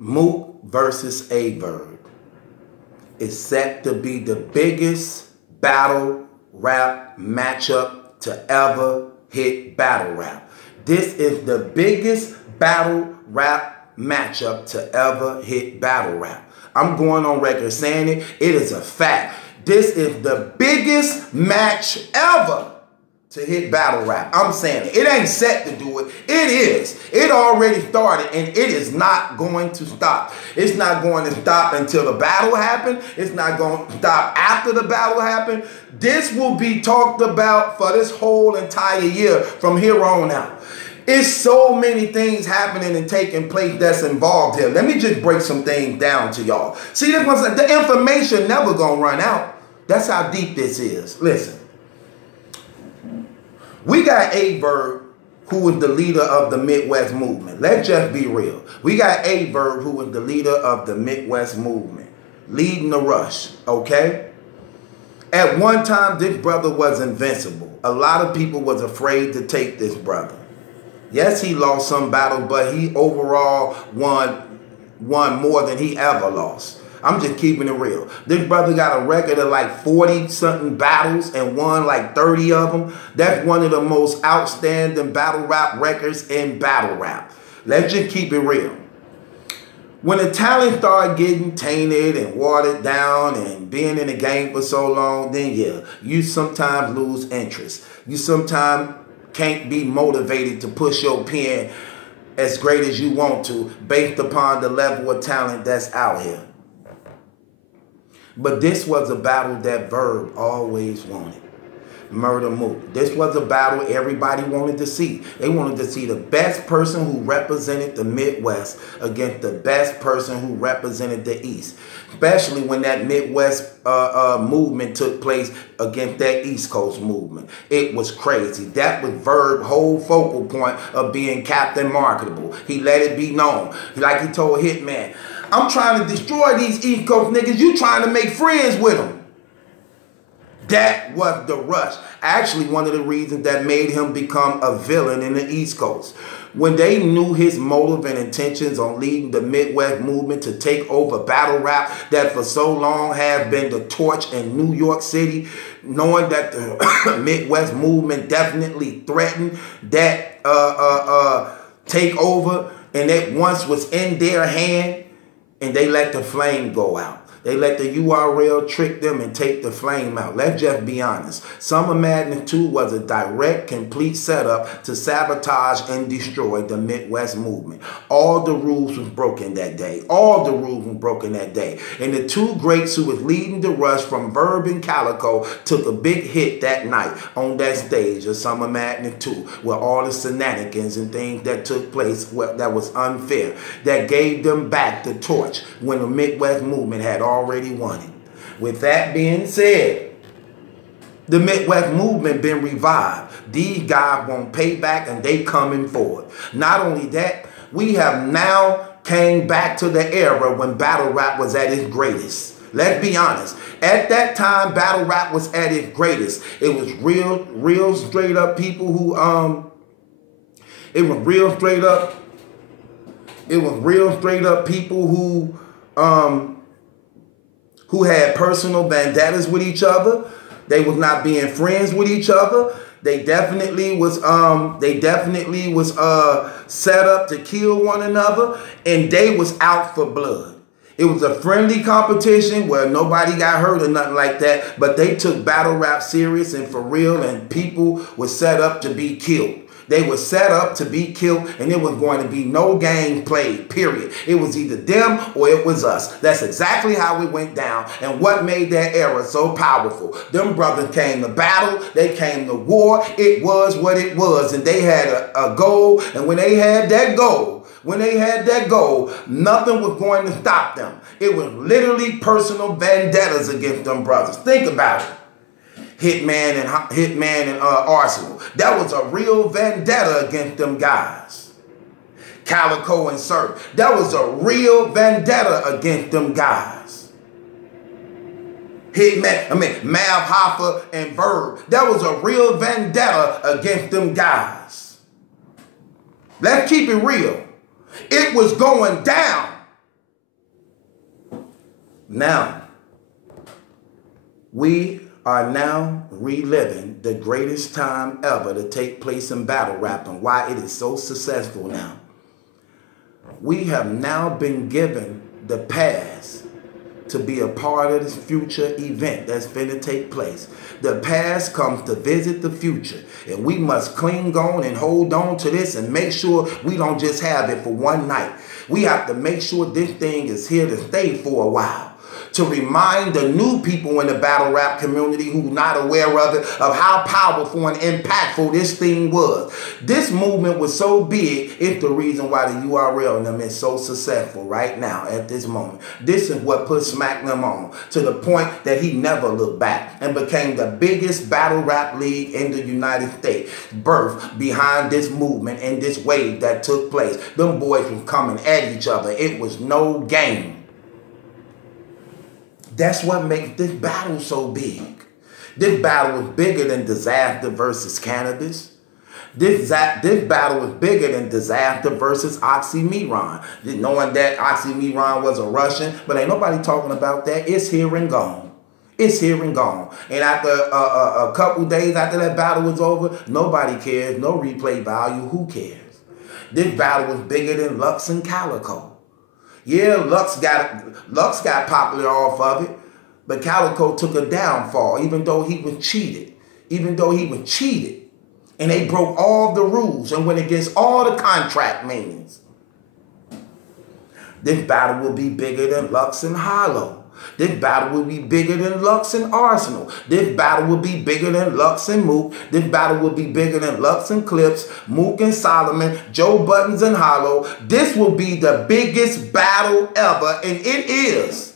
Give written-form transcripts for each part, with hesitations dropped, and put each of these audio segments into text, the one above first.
Mook versus A Verb is set to be the biggest battle rap matchup to ever hit battle rap. This is the biggest battle rap matchup to ever hit battle rap. I'm going on record saying it. It is a fact. This is the biggest match ever to hit battle rap. I'm saying it. It ain't set to do it. It is. It already started and it is not going to stop. It's not going to stop until the battle happens. It's not going to stop after the battle happens. This will be talked about for this whole entire year from here on out. It's so many things happening and taking place that's involved here. Let me just break some things down to y'all. See, this one's, the information never gonna run out. That's how deep this is. Listen. We got A Verb, who was the leader of the Midwest movement. Let's just be real. We got A Verb, who was the leader of the Midwest movement, leading the rush, okay? At one time, this brother was invincible. A lot of people was afraid to take this brother. Yes, he lost some battles, but he overall won more than he ever lost. I'm just keeping it real. This brother got a record of like 40-something battles and won like 30 of them. That's one of the most outstanding battle rap records in battle rap. Let's just keep it real. When the talent started getting tainted and watered down and being in the game for so long, then yeah, you sometimes lose interest. You sometimes can't be motivated to push your pen as great as you want to based upon the level of talent that's out here. But this was a battle that Verb always wanted. Murder Mook. This was a battle everybody wanted to see. They wanted to see the best person who represented the Midwest against the best person who represented the East. Especially when that Midwest movement took place against that East Coast movement. It was crazy. That was Verb's whole focal point of being Captain Marketable. He let it be known. Like he told Hitman, I'm trying to destroy these East Coast niggas. You trying to make friends with them. That was the rush. Actually, one of the reasons that made him become a villain in the East Coast. When they knew his motive and intentions on leading the Midwest movement to take over battle rap that for so long has been the torch in New York City, knowing that the Midwest movement definitely threatened that takeover, and that once was in their hand, and they let the flame go out. They let the URL trick them and take the flame out. Let's just be honest. Summer Madness 2 was a direct, complete setup to sabotage and destroy the Midwest movement. All the rules was broken that day. All the rules were broken that day. And the two greats who was leading the rush from Verb and Calico took a big hit that night on that stage of Summer Madness 2, where all the shenanigans and things that took place that was unfair, that gave them back the torch when the Midwest movement had already won it. With that being said, the Midwest movement been revived. These guys want payback and they coming forward. Not only that, we have now came back to the era when battle rap was at its greatest. Let's be honest. At that time, battle rap was at its greatest. It was real straight up people who real straight up people who had personal vendettas with each other. They was not being friends with each other. They definitely was set up to kill one another, and they was out for blood. It was a friendly competition where nobody got hurt or nothing like that, but they took battle rap serious and for real, and people were set up to be killed. They were set up to be killed, and there was going to be no game played, period. It was either them or it was us. That's exactly how it went down, and what made that era so powerful. Them brothers came to battle. They came to war. It was what it was, and they had a goal, and when they had that goal, nothing was going to stop them. It was literally personal vendettas against them brothers. Think about it. Hitman and Arsenal. That was a real vendetta against them guys. Calico and Surf. That was a real vendetta against them guys. Mav Hoffa and Verb. That was a real vendetta against them guys. Let's keep it real. It was going down. Now, we are now reliving the greatest time ever to take place in battle rap and why it is so successful now. We have now been given the pass to be a part of this future event that's finna take place. The past comes to visit the future, and we must cling on and hold on to this and make sure we don't just have it for one night. We have to make sure this thing is here to stay for a while, to remind the new people in the battle rap community who not aware of it, of how powerful and impactful this thing was. This movement was so big, it's the reason why the URL and them is so successful right now at this moment. This is what put Smack them on, to the point that he never looked back and became the biggest battle rap league in the United States, birthed behind this movement and this wave that took place. Them boys were coming at each other. It was no game. That's what makes this battle so big. This battle was bigger than Disaster versus Cannabis. This battle was bigger than Disaster versus Oxymoron. Knowing that Oxymoron was a Russian, but ain't nobody talking about that. It's here and gone. It's here and gone. And after a couple days after that battle was over, nobody cares. No replay value. Who cares? This battle was bigger than Lux and Calico. Yeah, Lux got popular off of it, but Calico took a downfall, even though he was cheated. And they broke all the rules and went against all the contract meanings. This battle will be bigger than Lux and Hollow. This battle will be bigger than Lux and Arsenal. This battle will be bigger than Lux and Mook. This battle will be bigger than Lux and Clips, Mook and Solomon, Joe Buttons and Hollow. This will be the biggest battle ever, and it is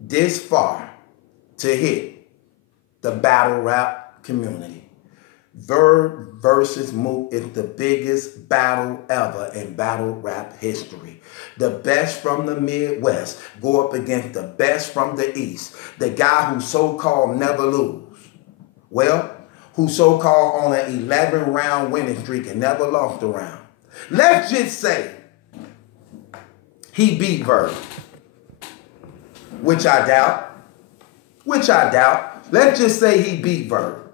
this far to hit the battle rap community. Verb versus Mook is the biggest battle ever in battle rap history. The best from the Midwest go up against the best from the East. The guy who so-called never lose. Well, who so-called on an 11-round winning streak and never lost a round. Let's just say he beat Verb, which I doubt. Let's just say he beat Verb.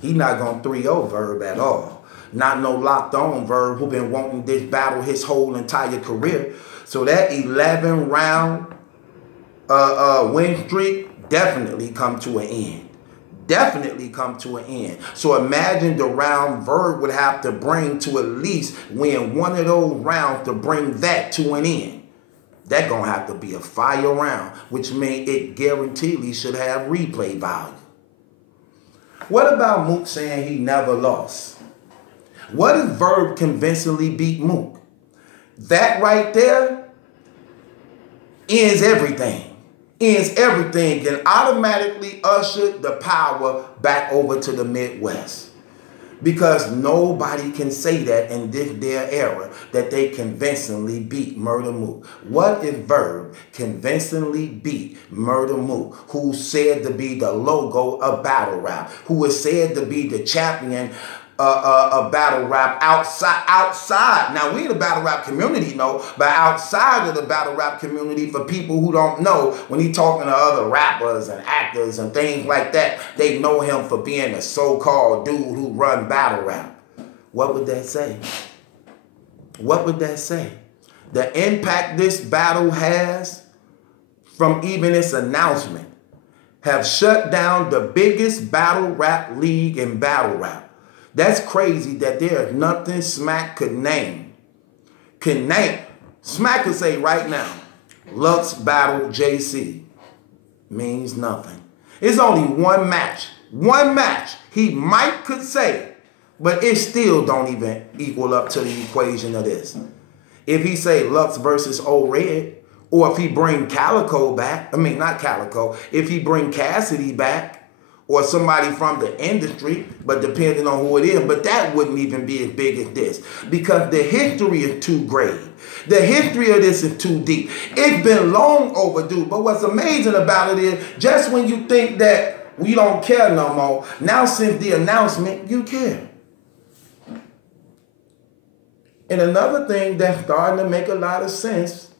He not going to 3-0 Verb at all. Not no locked on Verb who been wanting this battle his whole entire career. So that 11-round win streak definitely come to an end. So imagine the round Verb would have to bring to at least win one of those rounds to bring that to an end. That going to have to be a fire round, which means it guaranteedly should have replay value. What about Mook saying he never lost? What if Verb convincingly beat Mook? That right there ends everything. And automatically ushered the power back over to the Midwest. Because nobody can say that in their era that they convincingly beat Murder Mook. What if Verb convincingly beat Murder Mook, who's said to be the logo of battle rap, who is said to be the champion of battle rap outside. Now, we in the battle rap community know, but outside of the battle rap community, for people who don't know, when he talking to other rappers and actors and things like that, they know him for being a so-called dude who run battle rap. What would that say? The impact this battle has from even its announcement have shut down the biggest battle rap league in battle rap. That's crazy that there is nothing Smack could name. Smack could say right now, Lux battle JC means nothing. It's only one match. He might could say, but it still don't even equal up to the equation of this. If he say Lux versus Old Red, or if he bring Calico back, if he bring Cassidy back, or somebody from the industry, but depending on who it is, but that wouldn't even be as big as this, because the history is too great. The history of this is too deep. It's been long overdue, but what's amazing about it is, just when you think that we don't care no more, now since the announcement, you care. And another thing that's starting to make a lot of sense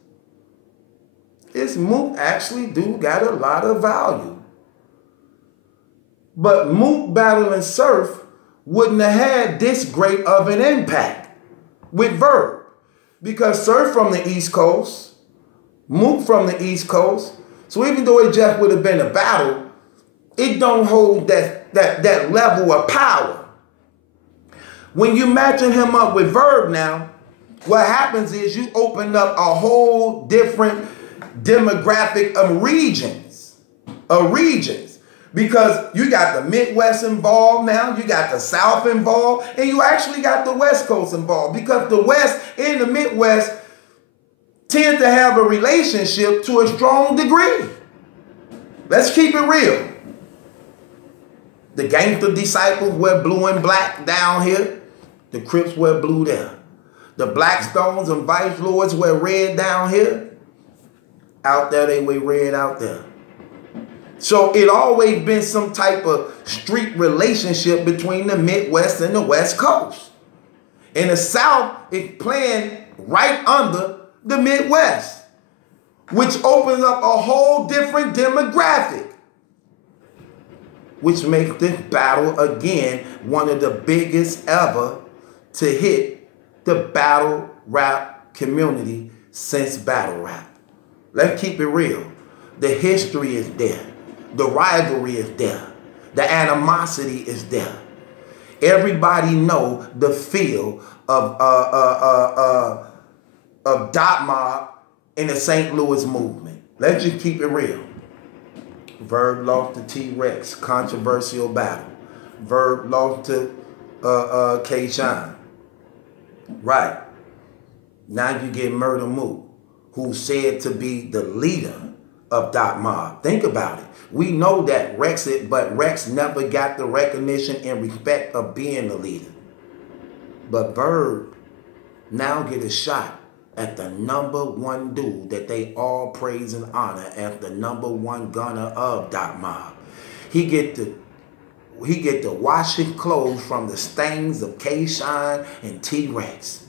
is Mook actually do got a lot of value. But Mook battling Surf wouldn't have had this great of an impact with Verb. Because Surf from the East Coast, Mook from the East Coast. So even though it just would have been a battle, it don't hold that level of power. When you matching him up with Verb now, what happens is you open up a whole different demographic of regions. Because you got the Midwest involved now, you got the South involved, and you actually got the West Coast involved. Because the West and the Midwest tend to have a relationship to a strong degree. Let's keep it real. The Gangster Disciples wear blue and black down here. The Crips wear blue there. The Blackstones and Vice Lords wear red down here. Out there, they wear red out there. So it always been some type of street relationship between the Midwest and the West Coast. And the South is playing right under the Midwest, which opens up a whole different demographic, which makes this battle, again, one of the biggest ever to hit the battle rap community since battle rap. Let's keep it real. The history is there. The rivalry is there. The animosity is there. Everybody know the feel of Dot Mob in the St. Louis movement. Let's just keep it real. Verb lost to T-Rex, controversial battle. Verb lost to K-Shine. Right. Now you get Murder Mook, who's said to be the leader of Dot Mob. Think about it. We know that Rex it, but Rex never got the recognition and respect of being the leader. But Verb now get a shot at the #1 dude that they all praise and honor as the #1 gunner of Dot Mob. He get to wash his clothes from the stains of K-Shine and T-Rex.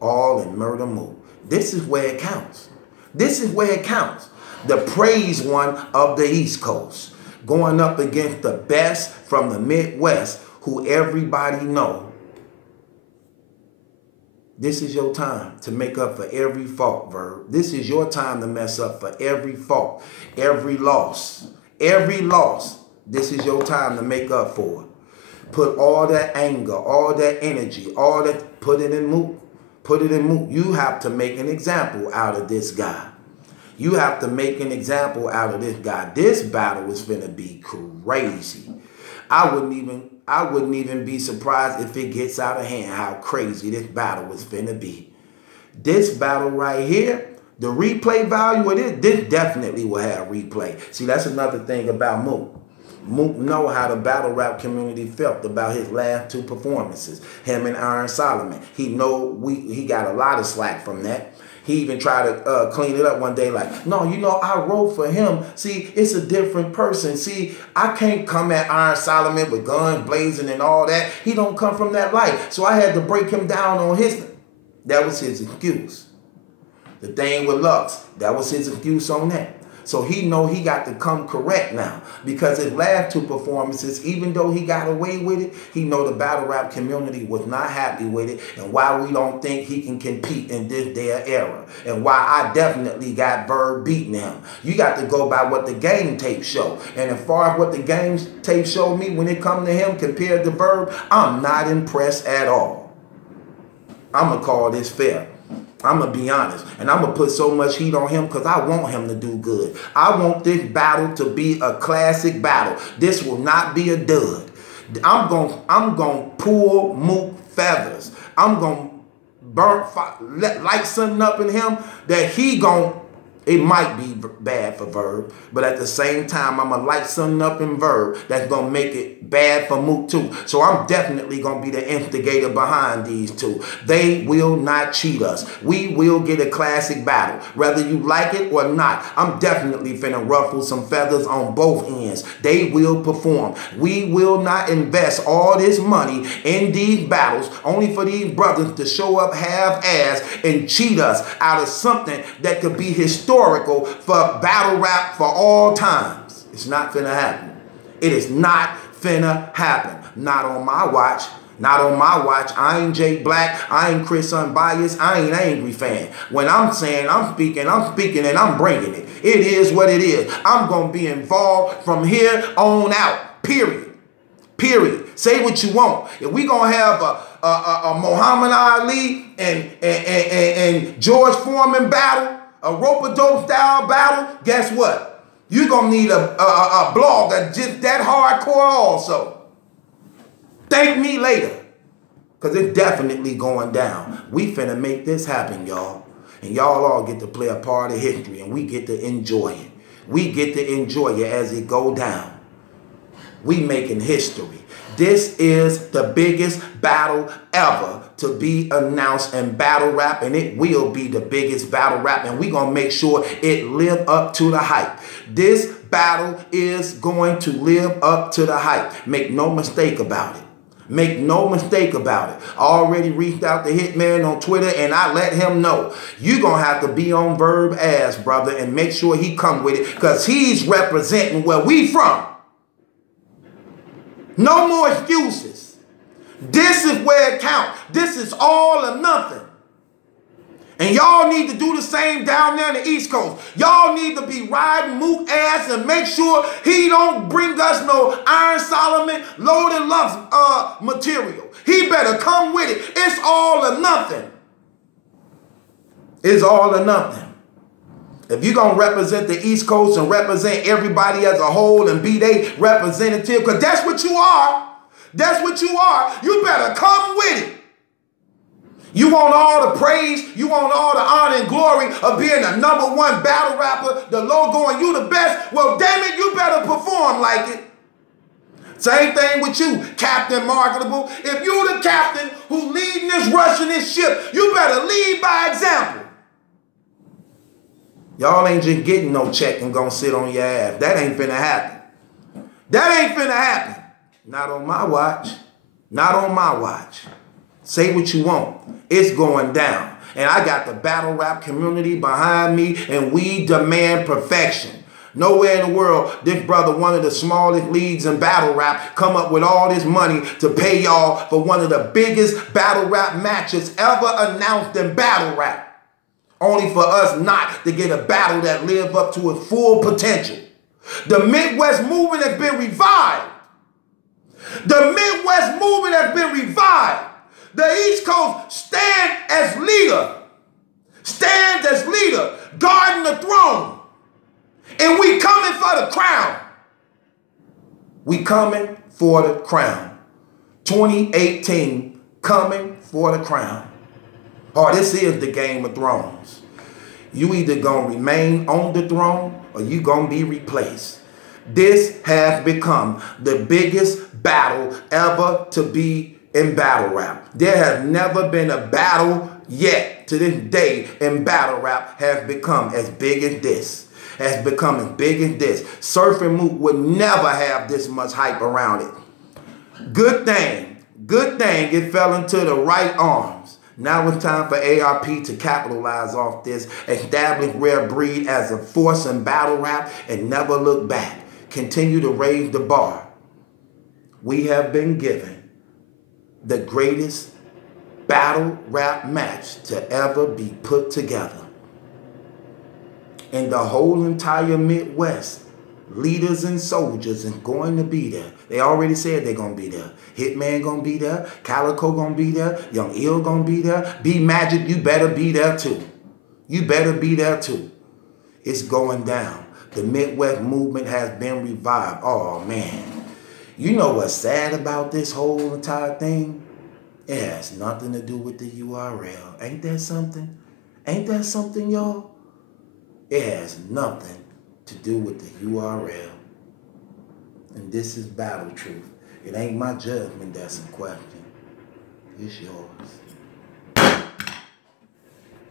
All in Murder Mook. This is where it counts. This is where it counts. The praise one of the East Coast, going up against the best from the Midwest, who everybody know. This is your time to make up for every fault, Verb. This is your time to mess up for every fault, every loss. Every loss, this is your time to make up for it. Put all that anger, all that energy, all that, put it in Mook. Put it in Mook. You have to make an example out of this guy. You have to make an example out of this guy. This battle is finna be crazy. I wouldn't even be surprised if it gets out of hand how crazy this battle is finna be. This battle right here, the replay value of this definitely will have replay. See, that's another thing about Mook. Mook know how the battle rap community felt about his last 2 performances. Him and Iron Solomon. He got a lot of slack from that. He even tried to clean it up one day like, no, you know, I wrote for him. See, it's a different person. See, I can't come at Iron Solomon with guns blazing and all that. He don't come from that life. So I had to break him down on his. That was his excuse. The thing with Lux, that was his excuse on that. So he know he got to come correct now, because his last 2 performances, even though he got away with it, he know the battle rap community was not happy with it, and why we don't think he can compete in this their era, and why I definitely got Verb beating him. You got to go by what the game tape show, and as far as what the game tape showed me when it come to him compared to Verb, I'm not impressed at all. I'm gonna call this fair. I'm going to be honest, and I'm going to put so much heat on him because I want him to do good. I want this battle to be a classic battle. This will not be a dud. I'm going to pull Mook feathers. I'm going to light something up in him that he going to, it might be bad for Verb, but at the same time, I'm going to light something up in Verb that's going to make it bad for Mook too. So I'm definitely going to be the instigator behind these two. They will not cheat us. We will get a classic battle. Whether you like it or not, I'm definitely finna ruffle some feathers on both ends. They will perform. We will not invest all this money in these battles only for these brothers to show up half-ass and cheat us out of something that could be historic historical for battle rap for all times. It's not finna happen. It is not finna happen. Not on my watch. Not on my watch. I ain't Jay Black. I ain't Chris Unbiased. I ain't Angry Fan. When I'm saying I'm speaking and I'm bringing it. It is what it is. I'm going to be involved from here on out. Period. Period. Say what you want. If we going to have a Muhammad Ali and George Foreman battle, a rope-a-dope style battle, guess what? You're going to need a blog that's just that hardcore also. Thank me later, because it's definitely going down. We finna make this happen, y'all. And y'all all get to play a part of history, and we get to enjoy it. We get to enjoy it as it go down. We making history. This is the biggest battle ever to be announced in battle rap, and it will be the biggest battle rap, and we gonna make sure it live up to the hype. This battle is going to live up to the hype. Make no mistake about it. Make no mistake about it. I already reached out to Hitman on Twitter and I let him know. You're going to have to be on Verb ass, brother, and make sure he come with it because he's representing where we from. No more excuses. This is where it counts. This is all or nothing. And y'all need to do the same down there in the East Coast. Y'all need to be riding Mook ass and make sure he don't bring us no Iron Solomon loaded love material. He better come with it. It's all or nothing. It's all or nothing. If you're going to represent the East Coast and represent everybody as a whole and be their representative, because that's what you are. That's what you are. You better come with it. You want all the praise, you want all the honor and glory of being the #1 battle rapper, the logo, and you the best. Well, damn it, you better perform like it. Same thing with you, Captain Marketable. If you the captain who leading this rushing this ship, you better lead by example. Y'all ain't just getting no check and gonna sit on your ass. That ain't finna happen. That ain't finna happen. Not on my watch. Not on my watch. Say what you want. It's going down. And I got the battle rap community behind me, and we demand perfection. Nowhere in the world, this brother, one of the smallest leagues in battle rap, come up with all this money to pay y'all for one of the biggest battle rap matches ever announced in battle rap. Only for us not to get a battle that live up to its full potential. The Midwest movement has been revived. The Midwest movement has been revived. The East Coast stand as leader. Stands as leader, guarding the throne. And we coming for the crown. We coming for the crown. 2018, coming for the crown. Oh, this is the Game of Thrones. You either gonna remain on the throne or you gonna be replaced. This has become the biggest battle ever to be in battle rap. There has never been a battle yet to this day in battle rap has become as big as this. Has become as big as this. Surf and Mook would never have this much hype around it. Good thing it fell into the right arms. Now it's time for ARP to capitalize off this, establish Rare Breed as a force in battle rap and never look back. Continue to raise the bar. We have been given the greatest battle rap match to ever be put together. And the whole entire Midwest, leaders and soldiers are going to be there. They already said they're going to be there. Hitman going to be there. Calico going to be there. Young Ill going to be there. B Magic, you better be there too. You better be there too. It's going down. The Midwest movement has been revived. Oh, man. You know what's sad about this whole entire thing? It has nothing to do with the URL. Ain't that something? Ain't that something, y'all? It has nothing to do with the URL. And this is battle truth. It ain't my judgment that's in question. It's yours.